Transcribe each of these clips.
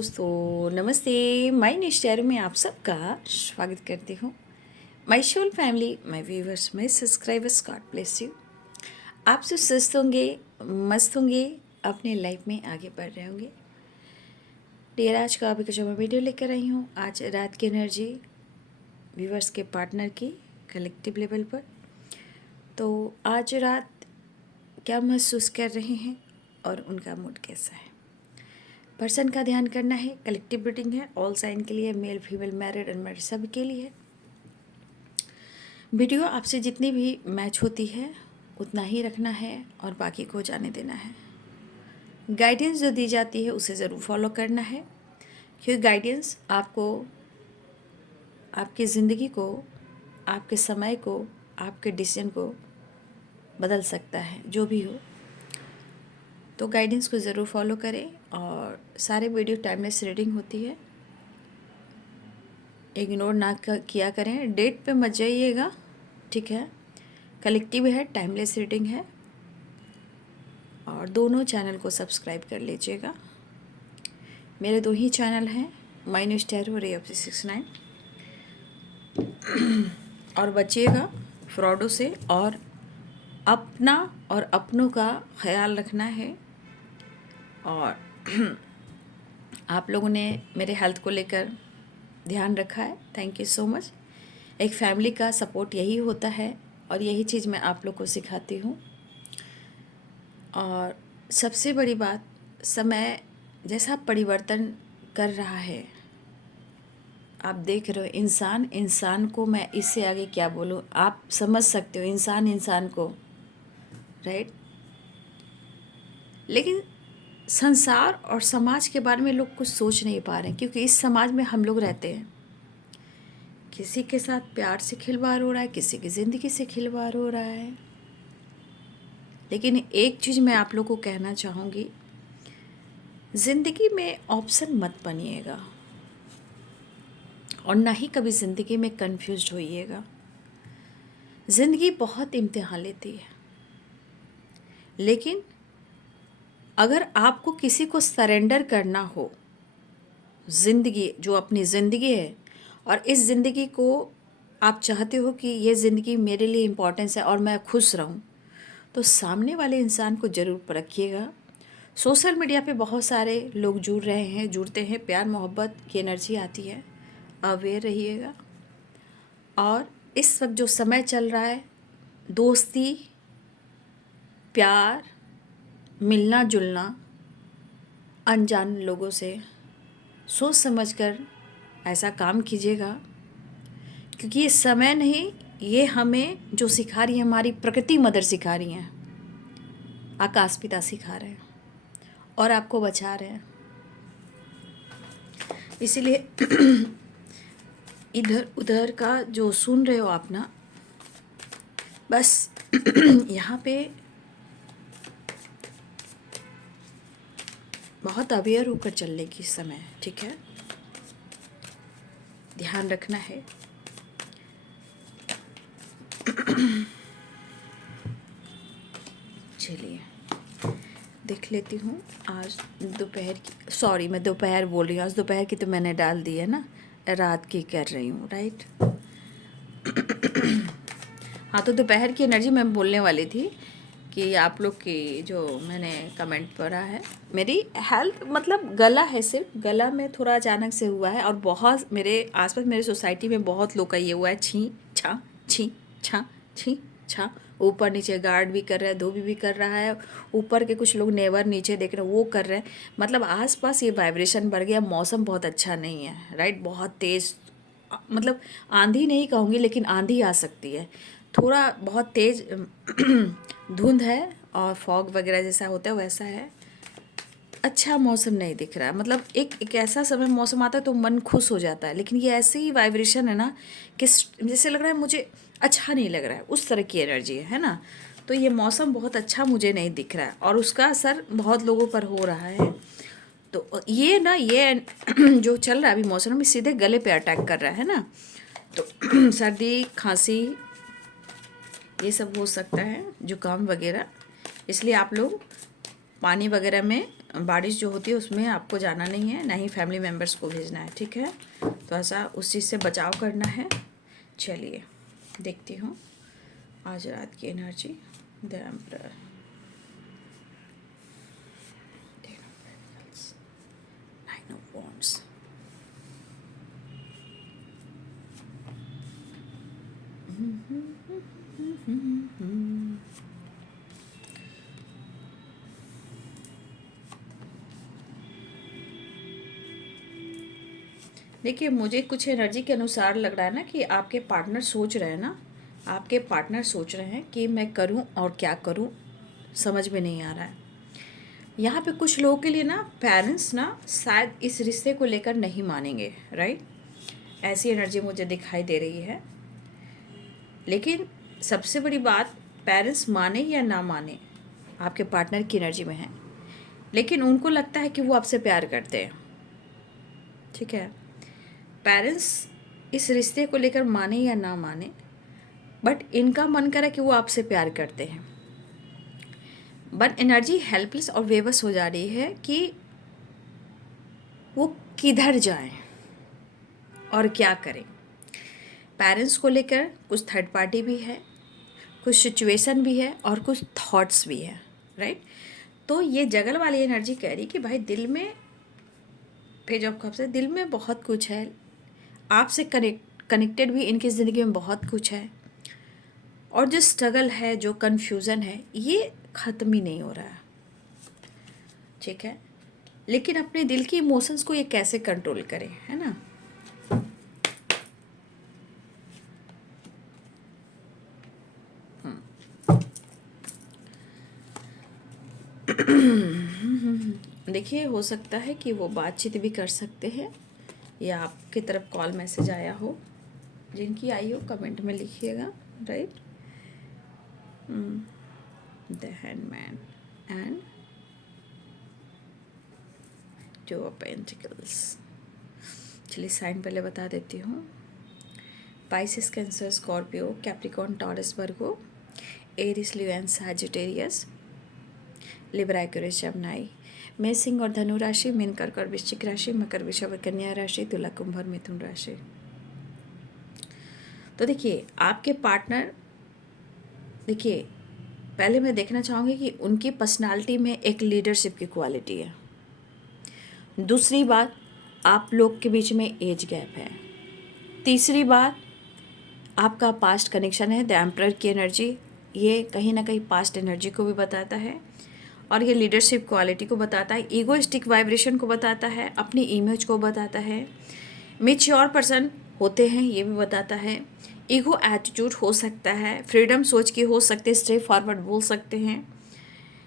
दोस्तों, नमस्ते। माय निश्चय में आप सबका स्वागत करती हूँ। My soul family, my viewers, my subscribers, God bless you. आप सब स्वस्थ होंगे, मस्त होंगे, अपने लाइफ में आगे बढ़ रहे होंगे। डियर, आज का अभी जो मैं वीडियो लेकर आई हूँ, आज रात की एनर्जी व्यूवर्स के पार्टनर की कलेक्टिव लेवल पर। तो आज रात क्या महसूस कर रहे हैं और उनका मूड कैसा है, पर्सन का ध्यान करना है। कलेक्टिव रीडिंग है, ऑल साइन के लिए, मेल फीमेल मैरिड अनमैरिड सब के लिए। वीडियो आपसे जितनी भी मैच होती है उतना ही रखना है और बाकी को जाने देना है। गाइडेंस जो दी जाती है उसे ज़रूर फॉलो करना है, क्योंकि गाइडेंस आपको, आपकी ज़िंदगी को, आपके समय को, आपके डिसीजन को बदल सकता है, जो भी हो। तो गाइडेंस को ज़रूर फॉलो करें। और सारे वीडियो टाइमलेस रीडिंग होती है, इग्नोर ना किया करें। डेट पे मत जाइएगा, ठीक है। कलेक्टिव है, टाइमलेस रीडिंग है, और दोनों चैनल को सब्सक्राइब कर लीजिएगा। मेरे दो ही चैनल हैं, my news tarot, ray of 69। और बचिएगा फ्रॉडों से, और अपना और अपनों का ख्याल रखना है। और आप लोगों ने मेरे हेल्थ को लेकर ध्यान रखा है, थैंक यू सो मच। एक फैमिली का सपोर्ट यही होता है, और यही चीज़ मैं आप लोग को सिखाती हूँ। और सबसे बड़ी बात, समय जैसा परिवर्तन कर रहा है, आप देख रहे हो। इंसान को मैं इससे आगे क्या बोलूँ, आप समझ सकते हो, इंसान को, राइट। लेकिन संसार और समाज के बारे में लोग कुछ सोच नहीं पा रहे हैं, क्योंकि इस समाज में हम लोग रहते हैं। किसी के साथ प्यार से खिलवाड़ हो रहा है, किसी की ज़िंदगी से खिलवाड़ हो रहा है। लेकिन एक चीज़ मैं आप लोग को कहना चाहूँगी, ज़िंदगी में ऑप्शन मत बनिएगा, और ना ही कभी ज़िंदगी में कंफ्यूज्ड होइएगा। ज़िंदगी बहुत इम्तिहान लेती है, लेकिन अगर आपको किसी को सरेंडर करना हो, ज़िंदगी जो अपनी ज़िंदगी है, और इस ज़िंदगी को आप चाहते हो कि ये ज़िंदगी मेरे लिए इम्पोर्टेंस है और मैं खुश रहूं, तो सामने वाले इंसान को ज़रूर परखिएगा। सोशल मीडिया पे बहुत सारे लोग जुड़ते हैं, प्यार मोहब्बत की एनर्जी आती है, अवेयर रहिएगा। और इस वक्त जो समय चल रहा है, दोस्ती, प्यार, मिलना जुलना अनजान लोगों से सोच समझकर ऐसा काम कीजिएगा, क्योंकि ये समय नहीं, ये हमें जो सिखा रही है हमारी प्रकृति मदर सिखा रही हैं, आकाश पिता सिखा रहे हैं और आपको बचा रहे हैं। इसीलिए इधर उधर का जो सुन रहे हो आप ना, बस यहाँ पे बहुत अवेयर होकर चलने की समय है, ठीक है। ध्यान रखना है। चलिए देख लेती हूँ। आज दोपहर की, सॉरी मैं दोपहर बोल रही हूँ, आज दोपहर की तो मैंने डाल दी है ना, रात की कर रही हूँ, राइट। हाँ, तो दोपहर की एनर्जी मैं बोलने वाली थी कि आप लोग की जो मैंने कमेंट पढ़ा है, मेरी हेल्थ मतलब गला है, सिर्फ गला में थोड़ा अचानक से हुआ है। और बहुत मेरे आसपास, मेरे सोसाइटी में बहुत लोग का ये हुआ है, छी छा छी छा छी छा। ऊपर नीचे गार्ड भी कर रहा है, धोबी भी कर रहा है, ऊपर के कुछ लोग नेवर नीचे देख रहे हैं, वो कर रहे हैं। मतलब आसपास ये वाइब्रेशन बढ़ गया। मौसम बहुत अच्छा नहीं है, राइट। बहुत तेज़, मतलब आंधी नहीं कहूँगी, लेकिन आंधी आ सकती है। थोड़ा बहुत तेज़ धुंध है, और फॉग वगैरह जैसा होता है वैसा है। अच्छा मौसम नहीं दिख रहा है। मतलब एक ऐसा समय मौसम आता है तो मन खुश हो जाता है, लेकिन ये ऐसे ही वाइब्रेशन है ना कि जैसे लग रहा है मुझे अच्छा नहीं लग रहा है, उस तरह की एनर्जी है ना। तो ये मौसम बहुत अच्छा मुझे नहीं दिख रहा है, और उसका असर बहुत लोगों पर हो रहा है। तो ये ना, ये जो चल रहा है अभी मौसम में, सीधे गले पे अटैक कर रहा है ना। तो सर्दी खांसी ये सब हो सकता है, जुकाम वगैरह। इसलिए आप लोग पानी वगैरह में बारिश जो होती है उसमें आपको जाना नहीं है, ना ही फैमिली मेम्बर्स को भेजना है, ठीक है। तो ऐसा उस चीज़ से बचाव करना है। चलिए देखती हूँ आज रात की energy. The emperor, nine of wands, देखिए मुझे कुछ एनर्जी के अनुसार लग रहा है ना कि आपके पार्टनर सोच रहे हैं ना, आपके पार्टनर सोच रहे हैं कि मैं करूं और क्या करूं, समझ में नहीं आ रहा है। यहाँ पे कुछ लोगों के लिए ना पेरेंट्स ना शायद इस रिश्ते को लेकर नहीं मानेंगे, राइट, ऐसी एनर्जी मुझे दिखाई दे रही है। लेकिन सबसे बड़ी बात, पेरेंट्स माने या ना माने आपके पार्टनर की एनर्जी में है, लेकिन उनको लगता है कि वो आपसे प्यार करते हैं, ठीक है। पेरेंट्स इस रिश्ते को लेकर माने या ना माने, बट इनका मन करे कि वो आपसे प्यार करते हैं। बट एनर्जी हेल्पलेस और बेबस हो जा रही है कि वो किधर जाएं और क्या करें। पेरेंट्स को लेकर कुछ थर्ड पार्टी भी है, कुछ सिचुएशन भी है और कुछ थॉट्स भी है, राइट। तो ये जगल वाली एनर्जी कह रही कि भाई दिल में, पेज ऑफ कप्स से, दिल में बहुत कुछ है, आपसे कनेक्टेड भी इनकी ज़िंदगी में बहुत कुछ है, और जो स्ट्रगल है, जो कन्फ्यूज़न है, ये ख़त्म ही नहीं हो रहा है, ठीक है। लेकिन अपने दिल की इमोशंस को ये कैसे कंट्रोल करें, है ना। देखिए हो सकता है कि वो बातचीत भी कर सकते हैं या आपकी तरफ कॉल मैसेज आया हो, जिनकी आई हो कमेंट में लिखिएगा, right. The hanged man and two of pentacles. चलिए साइन पहले बता देती हूँ। Pisces, Cancer, Scorpio, Capricorn, Taurus, Virgo, Aries, Leo and Sagittarius, Libra, Aquarius, Gemini, मेष, सिंह और धनु राशि, मीन, कर्क और वृश्चिक राशि, मकर, वृषभ और कन्या राशि, तुला, कुंभ और मिथुन राशि। तो देखिए आपके पार्टनर, देखिए पहले मैं देखना चाहूँगी कि उनकी पर्सनालिटी में एक लीडरशिप की क्वालिटी है। दूसरी बात, आप लोग के बीच में एज गैप है। तीसरी बात, आपका पास्ट कनेक्शन है। द एम्परर की एनर्जी ये कहीं ना कहीं पास्ट एनर्जी को भी बताता है, और ये लीडरशिप क्वालिटी को बताता है, ईगोइस्टिक वाइब्रेशन को बताता है, अपनी इमेज को बताता है, मैच्योर पर्सन होते हैं ये भी बताता है, ईगो एटीट्यूड हो सकता है, फ्रीडम सोच की हो सकते, स्ट्रेट फॉरवर्ड बोल सकते हैं।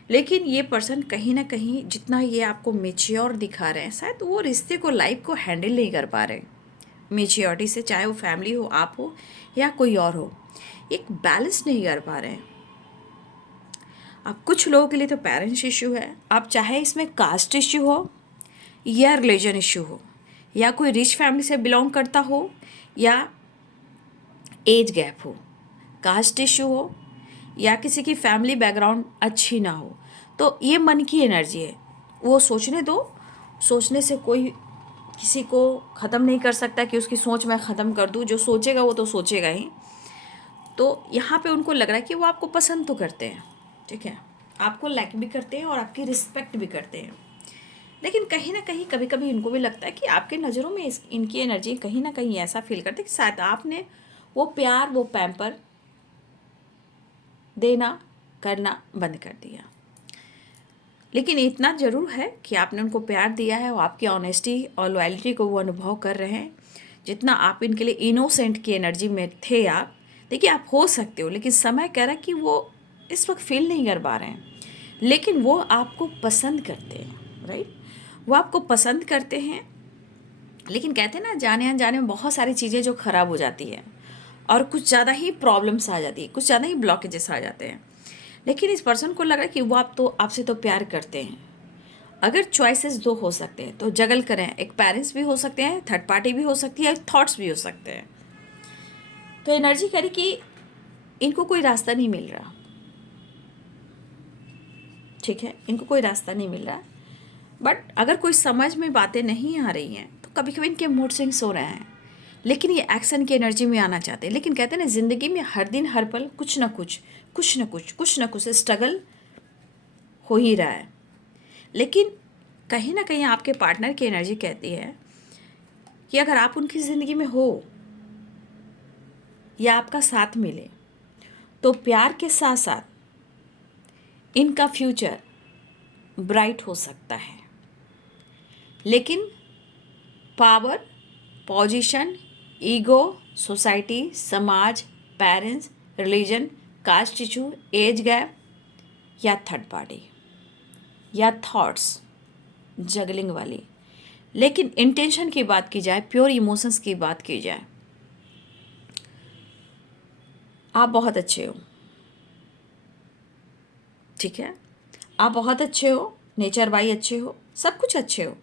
लेकिन ये पर्सन कहीं ना कहीं जितना ये आपको मैच्योर दिखा रहे हैं, शायद वो रिश्ते को, लाइफ को हैंडल नहीं कर पा रहे मैच्योरिटी से, चाहे वो फैमिली हो, आप हो या कोई और हो, एक बैलेंस नहीं कर पा रहे हैं। अब कुछ लोगों के लिए तो पेरेंट्स इशू है, आप चाहे इसमें कास्ट इशू हो या रिलीजन इशू हो, या कोई रिच फैमिली से बिलोंग करता हो या एज गैप हो, कास्ट इशू हो या किसी की फैमिली बैकग्राउंड अच्छी ना हो, तो ये मन की एनर्जी है। वो सोचने दो, सोचने से कोई किसी को ख़त्म नहीं कर सकता कि उसकी सोच मैं ख़त्म कर दूँ, जो सोचेगा वो तो सोचेगा ही। तो यहाँ पे उनको लग रहा है कि वो आपको पसंद तो करते हैं, ठीक है, आपको लाइक भी करते हैं और आपकी रिस्पेक्ट भी करते हैं, लेकिन कहीं ना कहीं कभी कभी इनको भी लगता है कि आपके नज़रों में इनकी एनर्जी कहीं ना कहीं ऐसा फील करते हैं कि शायद आपने वो प्यार, वो पैम्पर देना करना बंद कर दिया। लेकिन इतना ज़रूर है कि आपने उनको प्यार दिया है, वो आपकी ऑनेस्टी और लॉयल्टी को वो अनुभव कर रहे हैं। जितना आप इनके लिए इनोसेंट की एनर्जी में थे आप, देखिए आप हो सकते हो, लेकिन समय कह रहा है कि वो इस वक्त फील नहीं कर पा रहे हैं, लेकिन वो आपको पसंद करते हैं, राइट। वो आपको पसंद करते हैं, लेकिन कहते हैं ना जाने अनजाने में बहुत सारी चीज़ें जो ख़राब हो जाती है और कुछ ज़्यादा ही प्रॉब्लम्स आ जाती है, कुछ ज़्यादा ही ब्लॉकेजेस आ जाते हैं। लेकिन इस पर्सन को लग रहा है कि वो आपसे तो प्यार करते हैं। अगर चॉइसेस दो हो सकते हैं तो जगल करें, एक पेरेंट्स भी हो सकते हैं, थर्ड पार्टी भी हो सकती है, थॉट्स भी हो सकते हैं। तो एनर्जी करी कि इनको कोई रास्ता नहीं मिल रहा, ठीक है, इनको कोई रास्ता नहीं मिल रहा, बट अगर कोई समझ में बातें नहीं आ रही हैं तो कभी कभी इनके मूड स्विंग्स हो रहे हैं, लेकिन ये एक्शन की एनर्जी में आना चाहते हैं। लेकिन कहते हैं ना, ज़िंदगी में हर दिन हर पल कुछ ना कुछ स्ट्रगल हो ही रहा है। लेकिन कहीं ना कहीं आपके पार्टनर की एनर्जी कहती है कि अगर आप उनकी ज़िंदगी में हो या आपका साथ मिले तो प्यार के साथ साथ इनका फ्यूचर ब्राइट हो सकता है। लेकिन पावर, पोजीशन, ईगो, सोसाइटी, समाज, parents, religion, caste issue, age gap या थर्ड पार्टी या थॉट्स, जगलिंग वाली। लेकिन इंटेंशन की बात की जाए, प्योर इमोशंस की बात की जाए, आप बहुत अच्छे हो, ठीक है, आप बहुत अच्छे हो, नेचर वाई अच्छे हो, सब कुछ अच्छे हो।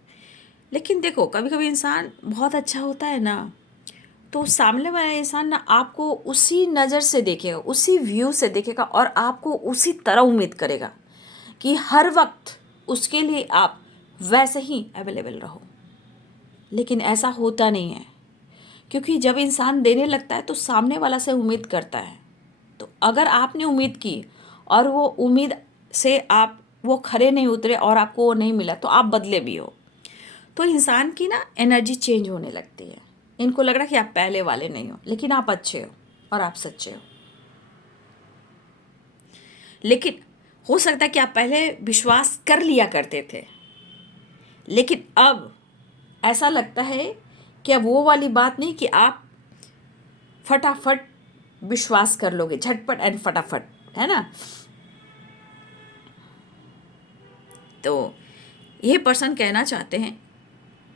लेकिन देखो, कभी कभी इंसान बहुत अच्छा होता है ना, तो सामने वाला इंसान ना आपको उसी नज़र से देखेगा, उसी व्यू से देखेगा और आपको उसी तरह उम्मीद करेगा कि हर वक्त उसके लिए आप वैसे ही अवेलेबल रहो। लेकिन ऐसा होता नहीं है, क्योंकि जब इंसान देने लगता है तो सामने वाला से उम्मीद करता है। तो अगर आपने उम्मीद की और वो उम्मीद से आप वो खरे नहीं उतरे और आपको वो नहीं मिला, तो आप बदले भी हो, तो इंसान की ना एनर्जी चेंज होने लगती है। इनको लग रहा है कि आप पहले वाले नहीं हो, लेकिन आप अच्छे हो और आप सच्चे हो। लेकिन हो सकता है कि आप पहले विश्वास कर लिया करते थे, लेकिन अब ऐसा लगता है कि अब वो वाली बात नहीं कि आप फटाफट विश्वास कर लोगे, झटपट एंड फटाफट, है ना। तो ये पर्सन कहना चाहते हैं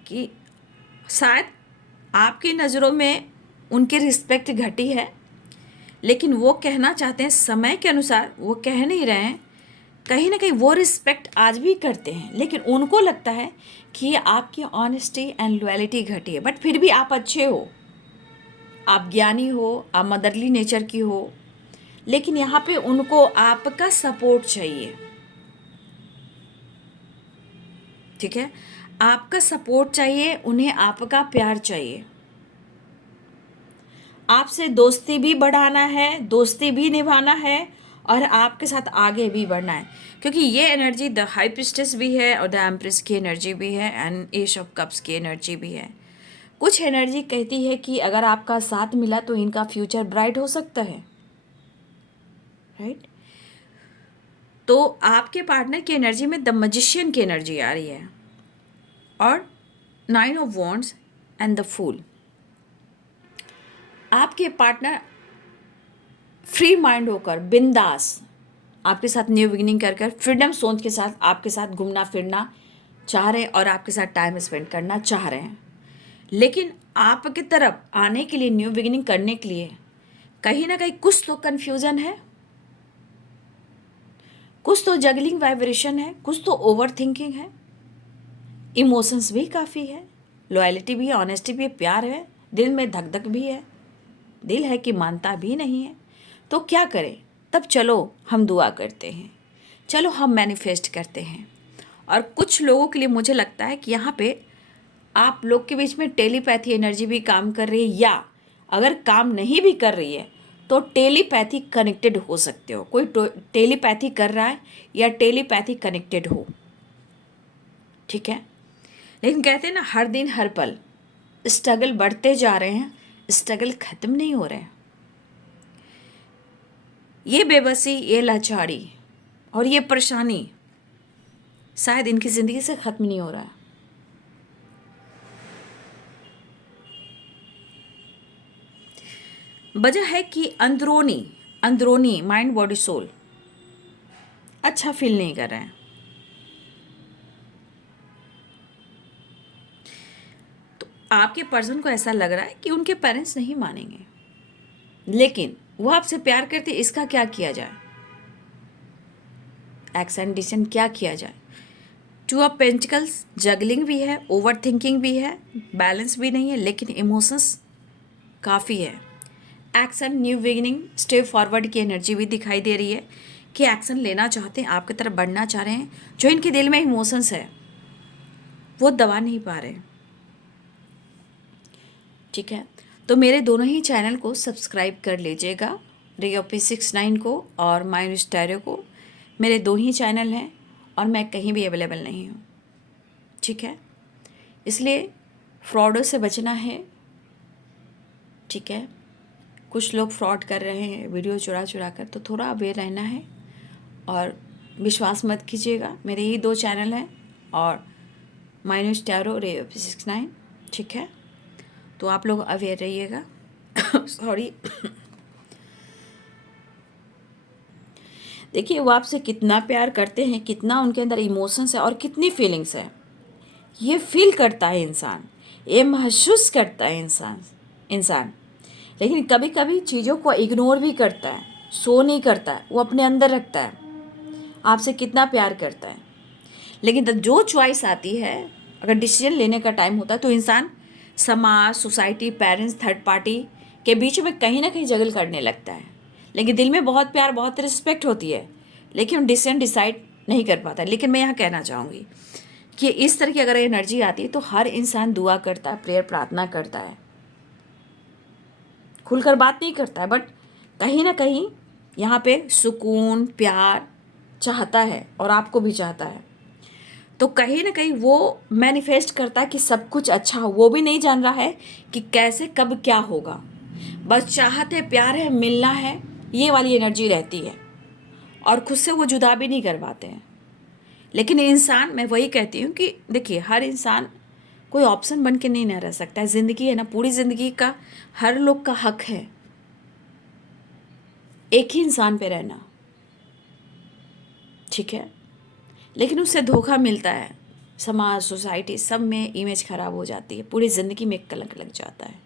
कि शायद आपकी नज़रों में उनकी रिस्पेक्ट घटी है, लेकिन वो कहना चाहते हैं समय के अनुसार, वो कह नहीं रहे हैं, कहीं ना कहीं वो रिस्पेक्ट आज भी करते हैं, लेकिन उनको लगता है कि आपकी ऑनेस्टी एंड लॉयल्टी घटी है। बट फिर भी आप अच्छे हो, आप ज्ञानी हो, आप मदरली नेचर की हो, लेकिन यहाँ पे उनको आपका सपोर्ट चाहिए, ठीक है, आपका सपोर्ट चाहिए, उन्हें आपका प्यार चाहिए। आपसे दोस्ती भी बढ़ाना है, दोस्ती भी निभाना है और आपके साथ आगे भी बढ़ना है, क्योंकि ये एनर्जी द हाई प्रिस्टेस भी है और द एम्प्रेस की एनर्जी भी है एंड एस ऑफ कप्स की एनर्जी भी है। कुछ एनर्जी कहती है कि अगर आपका साथ मिला तो इनका फ्यूचर ब्राइट हो सकता है, राइट। तो आपके पार्टनर की एनर्जी में द मैजिशियन की एनर्जी आ रही है और 9 of wands and the fool. आपके पार्टनर फ्री माइंड होकर बिंदास आपके साथ न्यू बिगिनिंग कर कर फ्रीडम सोच के साथ आपके साथ घूमना फिरना चाह रहे हैं और आपके साथ टाइम स्पेंड करना चाह रहे हैं। लेकिन आपकी तरफ आने के लिए, न्यू बिगिनिंग करने के लिए, कहीं ना कहीं कुछ तो कन्फ्यूज़न है, कुछ तो जगलिंग वाइब्रेशन है, कुछ तो ओवर थिंकिंग है, इमोशंस भी काफ़ी है, लॉयल्टी भी है, ऑनेस्टी भी है, प्यार है, दिल में धक धक भी है, दिल है कि मानता भी नहीं है। तो क्या करें? तब चलो हम दुआ करते हैं, चलो हम मैनिफेस्ट करते हैं। और कुछ लोगों के लिए मुझे लगता है कि यहाँ पे आप लोग के बीच में टेलीपैथी एनर्जी भी काम कर रही है, या अगर काम नहीं भी कर रही है तो टेलीपैथी कनेक्टेड हो सकते हो। कोई टेलीपैथी कर रहा है या टेलीपैथी कनेक्टेड हो, ठीक है। लेकिन कहते हैं ना, हर दिन हर पल स्ट्रगल बढ़ते जा रहे हैं, स्ट्रगल ख़त्म नहीं हो रहे हैं। ये बेबसी, ये लाचारी और ये परेशानी शायद इनकी ज़िंदगी से ख़त्म नहीं हो रहा है। वजह है कि अंदरूनी माइंड बॉडी सोल अच्छा फील नहीं कर रहे हैं। तो आपके पर्सन को ऐसा लग रहा है कि उनके पेरेंट्स नहीं मानेंगे, लेकिन वो आपसे प्यार करते, इसका क्या किया जाए, एक्शन डिसीजन क्या किया जाए। 2 ऑफ पेंटिकल्स, जगलिंग भी है, ओवर थिंकिंग भी है, बैलेंस भी नहीं है, लेकिन इमोशंस काफ़ी है। Action, new beginning, step forward की एनर्जी भी दिखाई दे रही है कि एक्शन लेना चाहते हैं, आपकी तरफ बढ़ना चाह रहे हैं। जो इनके दिल में इमोशंस है वो दबा नहीं पा रहे। ठीक है, तो मेरे दोनों ही चैनल को सब्सक्राइब कर लीजिएगा, रेओपी 69 को और माइंड स्टेरियो को। मेरे दो ही चैनल हैं और मैं कहीं भी अवेलेबल नहीं हूँ। ठीक है, इसलिए फ्रॉडों से बचना है। ठीक है, कुछ लोग फ्रॉड कर रहे हैं वीडियो चुरा चुरा कर, तो थोड़ा अवेयर रहना है और विश्वास मत कीजिएगा। मेरे ही दो चैनल हैं और माइंड स्टेरियो, रेओपी 69। ठीक है, तो आप लोग अवेयर रहिएगा। सॉरी। देखिए, वो आपसे कितना प्यार करते हैं, कितना उनके अंदर इमोशंस है और कितनी फीलिंग्स है, ये फील करता है इंसान, ये महसूस करता है इंसान। लेकिन कभी कभी चीज़ों को इग्नोर भी करता है, शो नहीं करता है, वो अपने अंदर रखता है आपसे कितना प्यार करता है। लेकिन जब जो चॉइस आती है, अगर डिसीजन लेने का टाइम होता है, तो इंसान समाज, सोसाइटी, पेरेंट्स, थर्ड पार्टी के बीच में कहीं ना कहीं जगल करने लगता है। लेकिन दिल में बहुत प्यार, बहुत रिस्पेक्ट होती है, लेकिन डिसीजन डिसाइड नहीं कर पाता। लेकिन मैं यहाँ कहना चाहूँगी कि इस तरह की अगर एनर्जी आती है तो हर इंसान दुआ करता है, प्रेयर, प्रार्थना करता है, खुलकर बात नहीं करता है, बट कहीं ना कहीं यहाँ पे सुकून, प्यार चाहता है और आपको भी चाहता है। तो कहीं ना कहीं वो मैनिफेस्ट करता है कि सब कुछ अच्छा हो। वो भी नहीं जान रहा है कि कैसे कब क्या होगा, बस चाहत है, प्यार है, मिलना है, ये वाली एनर्जी रहती है और खुद से वो जुदा भी नहीं कर पाते हैं। लेकिन इंसान, मैं वही कहती हूँ कि देखिए, हर इंसान कोई ऑप्शन बन के नहीं ना रह सकता है। ज़िंदगी है ना, पूरी ज़िंदगी का हर लोग का हक है एक ही इंसान पे रहना। ठीक है, लेकिन उससे धोखा मिलता है, समाज, सोसाइटी सब में इमेज खराब हो जाती है, पूरी ज़िंदगी में एक कलंक लग जाता है।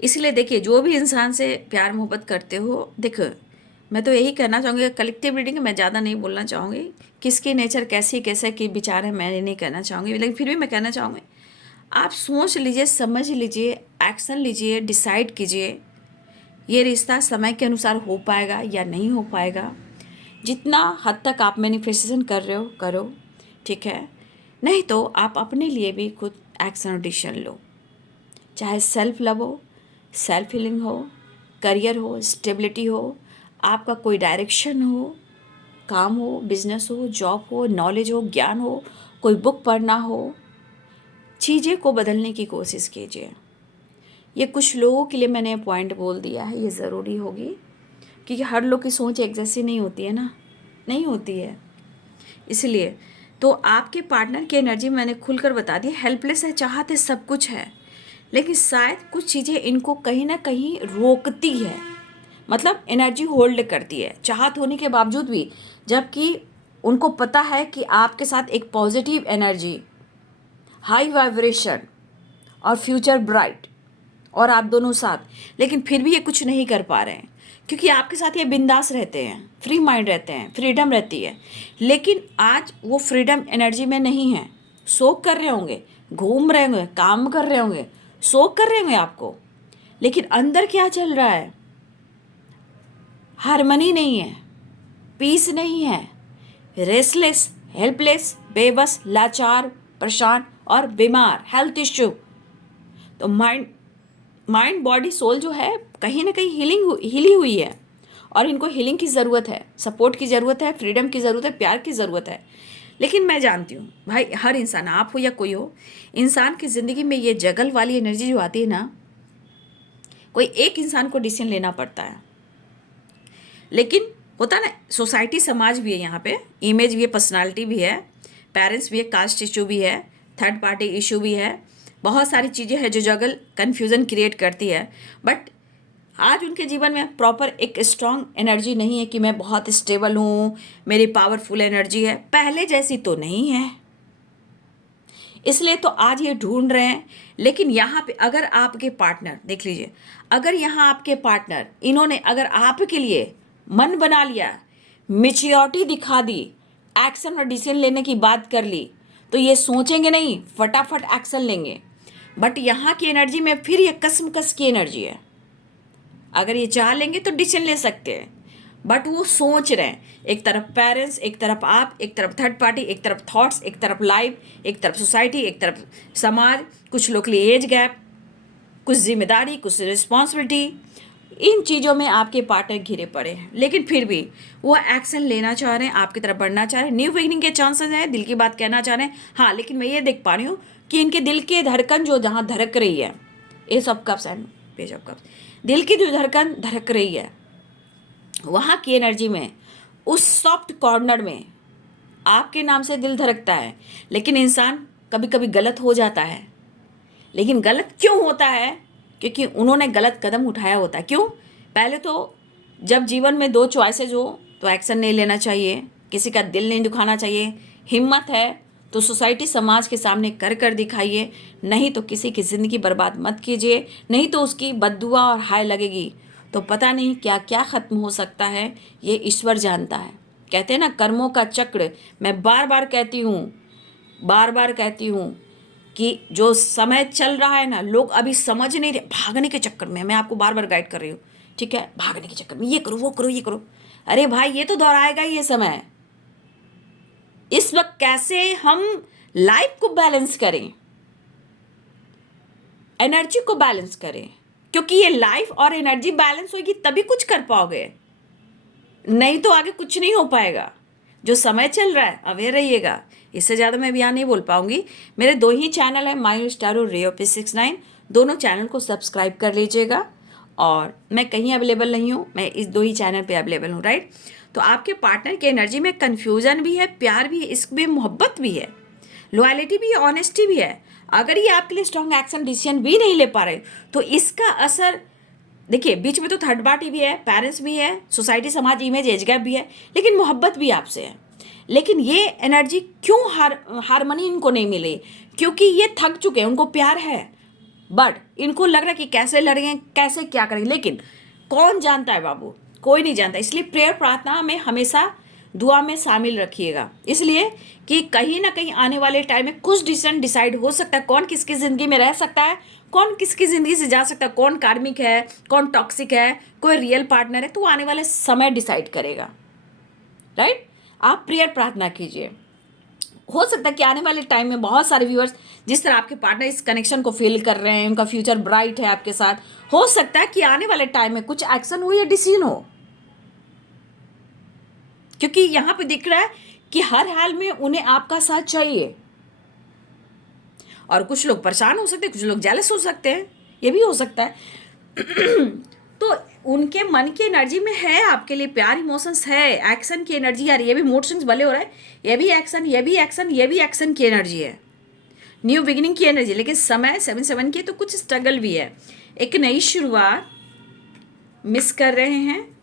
इसलिए देखिए, जो भी इंसान से प्यार मोहब्बत करते हो, देखो मैं तो यही कहना चाहूँगी, कलेक्टिव रीडिंग मैं ज़्यादा नहीं बोलना चाहूँगी, किसकी नेचर कैसी कैसे की विचार है मैं नहीं कहना चाहूँगी, लेकिन फिर भी मैं कहना चाहूँगी आप सोच लीजिए, समझ लीजिए, एक्शन लीजिए, डिसाइड कीजिए ये रिश्ता समय के अनुसार हो पाएगा या नहीं हो पाएगा। जितना हद तक आप मैनिफेस्टेशन कर रहे हो करो, ठीक है, नहीं तो आप अपने लिए भी खुद एक्शन और डिसीजन लो। चाहे सेल्फ लव हो, सेल्फ हीलिंग हो, करियर हो, स्टेबिलिटी हो, आपका कोई डायरेक्शन हो, काम हो, बिजनेस हो, जॉब हो, नॉलेज हो, ज्ञान हो, कोई बुक पढ़ना हो, चीज़ें को बदलने की कोशिश कीजिए। ये कुछ लोगों के लिए मैंने पॉइंट बोल दिया है, ये ज़रूरी होगी, क्योंकि हर लोग की सोच एक जैसी नहीं होती है ना, नहीं होती है। इसलिए तो आपके पार्टनर की एनर्जी मैंने खुलकर बता दी, हेल्पलेस है, चाहते सब कुछ है, लेकिन शायद कुछ चीज़ें इनको कहीं ना कहीं रोकती है, मतलब एनर्जी होल्ड करती है चाहत होने के बावजूद भी, जबकि उनको पता है कि आपके साथ एक पॉजिटिव एनर्जी, हाई वाइब्रेशन और फ्यूचर ब्राइट और आप दोनों साथ, लेकिन फिर भी ये कुछ नहीं कर पा रहे हैं, क्योंकि आपके साथ ये बिंदास रहते हैं, फ्री माइंड रहते हैं, फ्रीडम रहती है। लेकिन आज वो फ्रीडम एनर्जी में नहीं है, शोक कर रहे होंगे, घूम रहे होंगे, काम कर रहे होंगे, शोक कर रहे होंगे आपको, लेकिन अंदर क्या चल रहा है, हार्मनी नहीं है, पीस नहीं है, रेस्टलेस, हेल्पलेस, बेबस, लाचार, परेशान और बीमार, हेल्थ इश्यू। तो माइंड बॉडी सोल जो है कहीं ना कहीं हिली हुई है और इनको हीलिंग की ज़रूरत है, सपोर्ट की ज़रूरत है, फ्रीडम की ज़रूरत है, प्यार की ज़रूरत है। लेकिन मैं जानती हूँ भाई, हर इंसान, आप हो या कोई हो, इंसान की ज़िंदगी में ये जगल वाली एनर्जी जो आती है ना, कोई एक इंसान को डिसीजन लेना पड़ता है। लेकिन होता ना, सोसाइटी, समाज भी है यहाँ पे, इमेज भी है, पर्सनालिटी भी है, पेरेंट्स भी है, कास्ट इशू भी है, थर्ड पार्टी इशू भी है, बहुत सारी चीज़ें हैं जो जगल कन्फ्यूज़न क्रिएट करती है। बट आज उनके जीवन में प्रॉपर एक स्ट्रॉन्ग एनर्जी नहीं है कि मैं बहुत स्टेबल हूँ, मेरी पावरफुल एनर्जी है, पहले जैसी तो नहीं है, इसलिए तो आज ये ढूंढ रहे हैं। लेकिन यहाँ पे अगर आपके पार्टनर, देख लीजिए, अगर यहाँ आपके पार्टनर, इन्होंने अगर आपके लिए मन बना लिया, मैच्योरिटी दिखा दी, एक्शन और डिसीजन लेने की बात कर ली, तो ये सोचेंगे नहीं, फटाफट एक्शन लेंगे। बट यहाँ की एनर्जी में फिर ये कसम कस की एनर्जी है, अगर ये चाह लेंगे तो डिसीजन ले सकते हैं, बट वो सोच रहे हैं, एक तरफ पेरेंट्स, एक तरफ आप, एक तरफ थर्ड पार्टी, एक तरफ थॉट्स, एक तरफ लाइफ, एक तरफ सोसाइटी, एक तरफ समाज, कुछ लोग के लिए एज गैप, कुछ जिम्मेदारी, कुछ रिस्पॉन्सिबिलिटी, इन चीज़ों में आपके पार्टनर घिरे पड़े हैं। लेकिन फिर भी वो एक्शन लेना चाह रहे हैं, आपकी तरफ बढ़ना चाह रहे हैं, न्यू बिगिनिंग के चांसेस हैं, दिल की बात कहना चाह रहे हैं। हाँ, लेकिन मैं ये देख पा रही हूँ कि इनके दिल की धड़कन जो जहाँ धड़क रही है, S of cups and page of cups, दिल की जो धड़कन धड़क रही है, वहाँ की एनर्जी में, उस सॉफ्ट कॉर्नर में आपके नाम से दिल धड़कता है। लेकिन इंसान कभी कभी गलत हो जाता है। लेकिन गलत क्यों होता है? क्योंकि उन्होंने गलत कदम उठाया होता है। क्यों? पहले तो जब जीवन में दो चॉइसेस हो तो एक्शन नहीं लेना चाहिए, किसी का दिल नहीं दुखाना चाहिए। हिम्मत है तो सोसाइटी समाज के सामने कर कर दिखाइए, नहीं तो किसी की ज़िंदगी बर्बाद मत कीजिए, नहीं तो उसकी बद्दुआ और हाय लगेगी तो पता नहीं क्या क्या ख़त्म हो सकता है, ये ईश्वर जानता है। कहते हैं ना, कर्मों का चक्र। मैं बार बार कहती हूँ कि जो समय चल रहा है ना, लोग अभी समझ नहीं रहे, भागने के चक्कर में। मैं आपको बार बार गाइड कर रही हूँ, ठीक है? भागने के चक्कर में ये करो, वो करो, ये करो। अरे भाई, ये तो दोहराएगा ये समय। इस वक्त कैसे हम लाइफ को बैलेंस करें, एनर्जी को बैलेंस करें, क्योंकि ये लाइफ और एनर्जी बैलेंस होगी तभी कुछ कर पाओगे, नहीं तो आगे कुछ नहीं हो पाएगा। जो समय चल रहा है अवेयर रहिएगा। इससे ज़्यादा मैं यहाँ नहीं बोल पाऊँगी। मेरे 2 ही चैनल हैं, मायूर स्टार और रे ऑफ 69। दोनों चैनल को सब्सक्राइब कर लीजिएगा। और मैं कहीं अवेलेबल नहीं हूँ, मैं इस 2 ही चैनल पे अवेलेबल हूँ, राइट? तो आपके पार्टनर की एनर्जी में कन्फ्यूज़न भी है, प्यार भी है, इसमें मोहब्बत भी है, लॉयल्टी भी है, ऑनेस्टी भी है। अगर ये आपके लिए स्ट्रॉन्ग एक्शन डिसीजन भी नहीं ले पा रहे तो इसका असर देखिए, बीच में तो थर्ड पार्टी भी है, पेरेंट्स भी है, सोसाइटी, समाज, इमेज, एज गैप भी है, लेकिन मोहब्बत भी आपसे है। लेकिन ये एनर्जी क्यों हारमोनी इनको नहीं मिली? क्योंकि ये थक चुके हैं, उनको प्यार है बट इनको लग रहा है कि कैसे लड़ेंगे, कैसे क्या करेंगे। लेकिन कौन जानता है बाबू? कोई नहीं जानता। इसलिए प्रेयर, प्रार्थना में हमेशा दुआ में शामिल रखिएगा, इसलिए कि कहीं ना कहीं आने वाले टाइम में कुछ डिसीजन डिसाइड हो सकता है। कौन किसकी ज़िंदगी में रह सकता है, कौन किसकी ज़िंदगी से जा सकता है, कौन कार्मिक है, कौन टॉक्सिक है, कोई रियल पार्टनर है, तो आने वाले समय डिसाइड करेगा, राइट? आप प्रेयर प्रार्थना कीजिए। हो सकता है कि आने वाले टाइम में बहुत सारे व्यूअर्स, जिस तरह आपके पार्टनर इस कनेक्शन को फील कर रहे हैं, उनका फ्यूचर ब्राइट है आपके साथ, हो सकता है कि आने वाले टाइम में कुछ एक्शन हो या डिसीजन हो। क्योंकि यहाँ पे दिख रहा है कि हर हाल में उन्हें आपका साथ चाहिए। और कुछ लोग परेशान हो सकते हैं, कुछ लोग जेलस हो सकते हैं, ये भी हो सकता है। तो उनके मन की एनर्जी में है आपके लिए प्यार, इमोशंस है, एक्शन की एनर्जी यार। ये भी मूड स्विंग्स भले हो रहा है, ये भी एक्शन, ये भी एक्शन, ये भी एक्शन की एनर्जी है, न्यू बिगिनिंग की एनर्जी। लेकिन समय 7-7 की, तो कुछ स्ट्रगल भी है। एक नई शुरुआत मिस कर रहे हैं,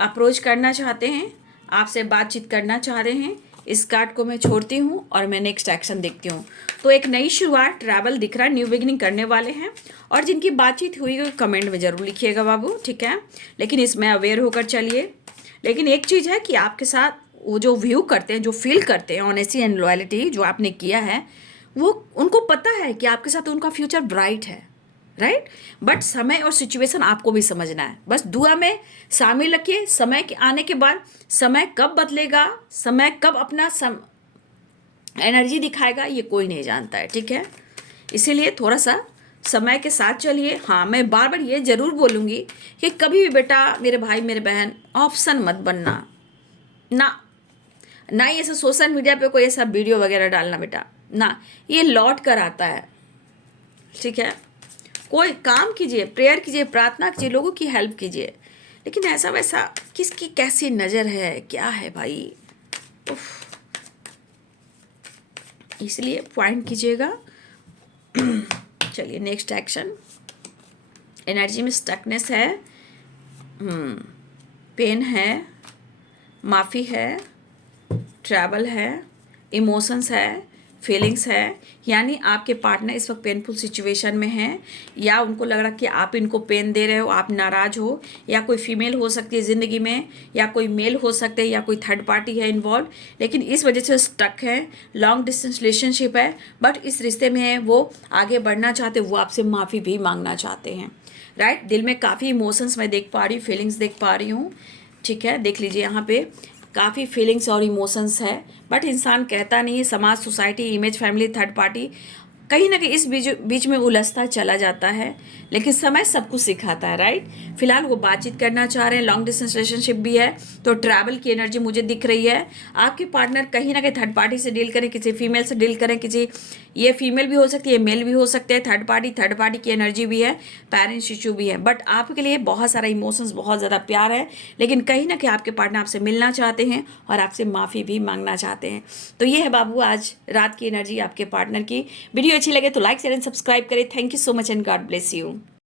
अप्रोच करना चाहते हैं, आपसे बातचीत करना चाह रहे हैं। इस कार्ड को मैं छोड़ती हूँ और मैं नेक्स्ट एक्शन देखती हूँ। तो एक नई शुरुआत, ट्रैवल दिख रहा है, न्यू बिगिनिंग करने वाले हैं। और जिनकी बातचीत हुई है कमेंट में ज़रूर लिखिएगा बाबू, ठीक है? लेकिन इसमें अवेयर होकर चलिए। लेकिन एक चीज़ है कि आपके साथ वो जो व्यू करते हैं, जो फील करते हैं, ऑनेस्टी एंड लॉयल्टी जो आपने किया है, वो उनको पता है कि आपके साथ उनका फ्यूचर ब्राइट है, राइट? बट समय और सिचुएशन आपको भी समझना है। बस दुआ में शामिल रखिए। समय के आने के बाद समय कब बदलेगा, समय कब अपना एनर्जी दिखाएगा, ये कोई नहीं जानता है, ठीक है? इसीलिए थोड़ा सा समय के साथ चलिए। हाँ, मैं बार बार ये ज़रूर बोलूँगी कि कभी भी बेटा, मेरे भाई, मेरे बहन, ऑप्शन मत बनना ना ही ऐसा सोशल मीडिया पे कोई ऐसा वीडियो वगैरह डालना बेटा, ना, ये लौट कर आता है, ठीक है? कोई काम कीजिए, प्रेयर कीजिए, प्रार्थना कीजिए, लोगों की हेल्प कीजिए, लेकिन ऐसा वैसा किसकी कैसी नज़र है, क्या है भाई, उफ। इसलिए पॉइंट कीजिएगा। चलिए नेक्स्ट एक्शन। एनर्जी में स्टकनेस है, पेन है, माफ़ी है, ट्रैवल है, इमोशंस है, फीलिंग्स है। यानी आपके पार्टनर इस वक्त पेनफुल सिचुएशन में हैं, या उनको लग रहा कि आप इनको पेन दे रहे हो, आप नाराज़ हो, या कोई फीमेल हो सकती है ज़िंदगी में, या कोई मेल हो सकते हैं, या कोई थर्ड पार्टी है इन्वॉल्व, लेकिन इस वजह से स्टक है। लॉन्ग डिस्टेंस रिलेशनशिप है, बट इस रिश्ते में वो आगे बढ़ना चाहते, वो आपसे माफ़ी भी मांगना चाहते हैं, राइट? दिल में काफ़ी इमोशंस मैं देख पा रही हूँ, फीलिंग्स देख पा रही हूँ। ठीक है, देख लीजिए यहाँ पे काफ़ी फीलिंग्स और इमोशंस है, बट इंसान कहता नहीं है, समाज, society, image, family, third party कहीं ना कहीं इस बीच बीच में उलझता चला जाता है, लेकिन समय सब कुछ सिखाता है, राइट। फिलहाल वो बातचीत करना चाह रहे हैं, लॉन्ग डिस्टेंस रिलेशनशिप भी है, तो ट्रैवल की एनर्जी मुझे दिख रही है। आपके पार्टनर कहीं ना कहीं थर्ड पार्टी से डील करें, किसी फीमेल से डील करें, किसी, ये फीमेल भी हो सकती है, मेल भी हो सकते हैं, थर्ड पार्टी की एनर्जी भी है, पेरेंट्स इशू भी है, बट आपके लिए बहुत सारा इमोशंस, बहुत ज़्यादा प्यार है, लेकिन कहीं ना कहीं आपके पार्टनर आपसे मिलना चाहते हैं और आपसे माफ़ी भी मांगना चाहते हैं। तो ये है बाबू आज रात की एनर्जी आपके पार्टनर की। वीडियो अच्छी लगे तो लाइक शेयर एंड सब्सक्राइब करें। Thank you so much and God bless you.